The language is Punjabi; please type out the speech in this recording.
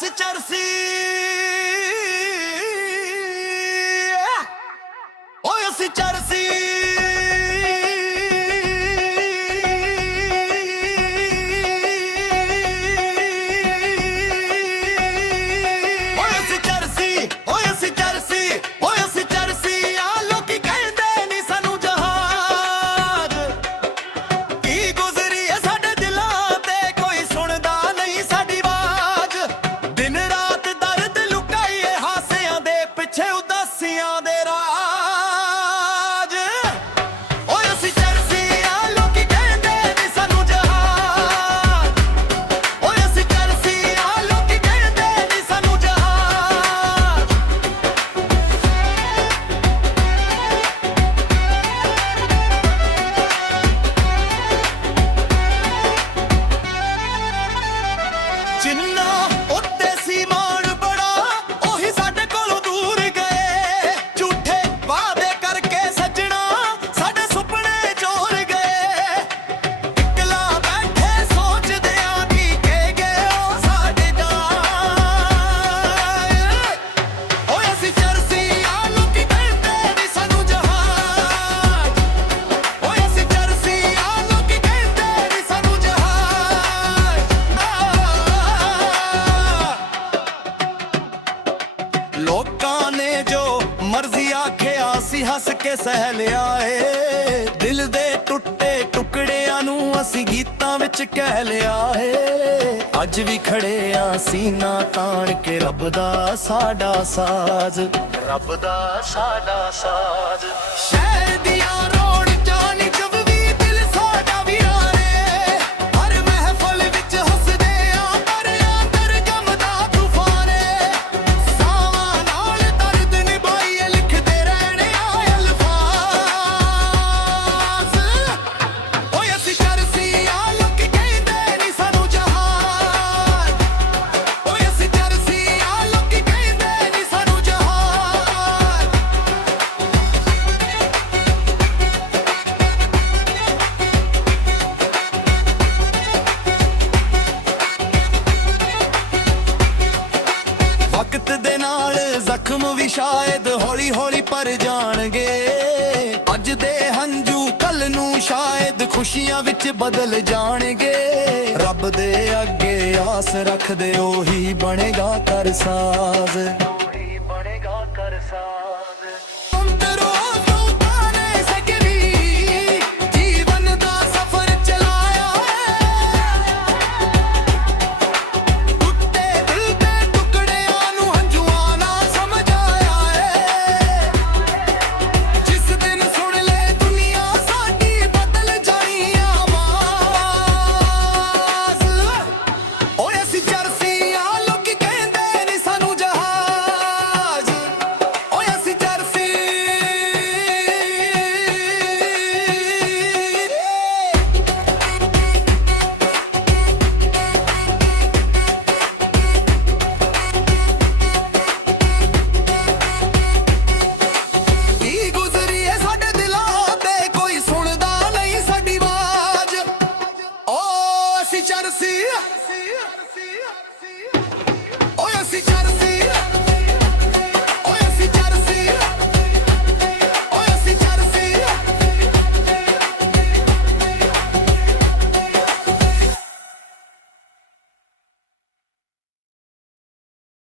ਅਸੀਂ ਚਰਸੀ ਓਏ ਅਸੀਂ ਚਰਸੀ ਜਿੰਨਾ ਉੱਤੇ ਸੀ ਮਾਣ ਬੜਾ ਉਹੀ ਸਾਡੇ ਕੋਲੋਂ ਦੂਰ ਗਏ ਝੂਠੇ ਵਾਅਦੇ ਕਰਕੇ ਸੱਜਣਾ ਸਾਡੇ ਸੁਪਨੇ ਚੋਰ ਗਏ ਇਕਲਾ ਬੈਠੇ ਸੋਚਦੇ ਆਂ ਕੀ ਕਹਿ ਗਏ ਉਹ ਸਾਡੇ ਨਾਲ ਓਏ ਅਸੀਂ ਚਰਸੀ ਆ ਲੋਕੀ ਕਹਿੰਦੇ ਨੀ ਸਾਨੂੰ ਜਹਾਜ਼ ਓਏ ਅਸੀਂ ਚਰਸੀ ਆ ਲੋਕੀ ਕਹਿੰਦੇ ਨੀ ਸਾਨੂੰ ਜਹਾਜ਼ ਲੋਕਾਂ ਨੇ ਜੋ ਮਰਜ਼ੀ ਆਖਿਆ ਸੀ ਹੱਸ ਕੇ ਸਹਿ ਲਿਆ ਏ ਦਿਲ ਦੇ ਟੁੱਟੇ ਟੁਕੜਿਆਂ ਨੂੰ ਅਸੀਂ ਗੀਤਾਂ ਵਿੱਚ ਕਹਿ ਲਿਆ ਏ ਅੱਜ ਵੀ ਖੜੇ ਆ ਸੀਨਾ ਤਾਣ ਕੇ ਰੱਬ ਦਾ ਸਾਡਾ ਸਾਜ਼ ਰੱਬ ਦਾ ਸਾਡਾ ਸਾਜ਼ ਸ਼ਹਿਰ ਦੀਆਂ ਰੋਡ ਜਾਨੀ ਜਬ ਵੀ ਦਿਲ ਸਾਡਾ ਵੀਰਾਨੇ ਹਰ ਮਹਿਫਲ ਵਿੱਚ ਹੱਸਦੇ ਆ ਪਰ ਅੰਦਰ ਜਮਦਾ ਤੂਫਾਨੇ ਸਾਵਾਂ ਨਾਲ ਦਰਦ ਨਿਭਾਈਏ ਲਿਖਦੇ ਰਹਿਣੇ ਆ ਅਲਫਾਜ਼ ਓਏ ਅਸੀਂ ਚਰਸੀ ਆ ਲੋਕੀ ਕਹਿੰਦੇ ਨੀ ਸਾਨੂੰ ਜਹਾਜ਼ ਓਏ ਅਸੀਂ ਚਰਸੀ ਆ ਲੋਕੀ ਕਹਿੰਦੇ ਨੀ ਸਾਨੂੰ ਜਹਾਜ਼ ਵਕਤ ਦੇ ਨਾਲ ਜ਼ਖਮ ਵੀ ਸ਼ਾਇਦ ਹੌਲੀ ਹੌਲੀ ਭਰ ਜਾਣਗੇ ਅੱਜ ਦੇ ਹੰਝੂ ਕੱਲ ਨੂੰ ਸ਼ਾਇਦ ਖੁਸ਼ੀਆਂ ਵਿੱਚ ਬਦਲ ਜਾਣਗੇ ਰੱਬ ਦੇ ਅੱਗੇ ਆਸ ਰੱਖਦੇ ਉਹੀ ਬਣੇਗਾ ਕਰਸਾਜ਼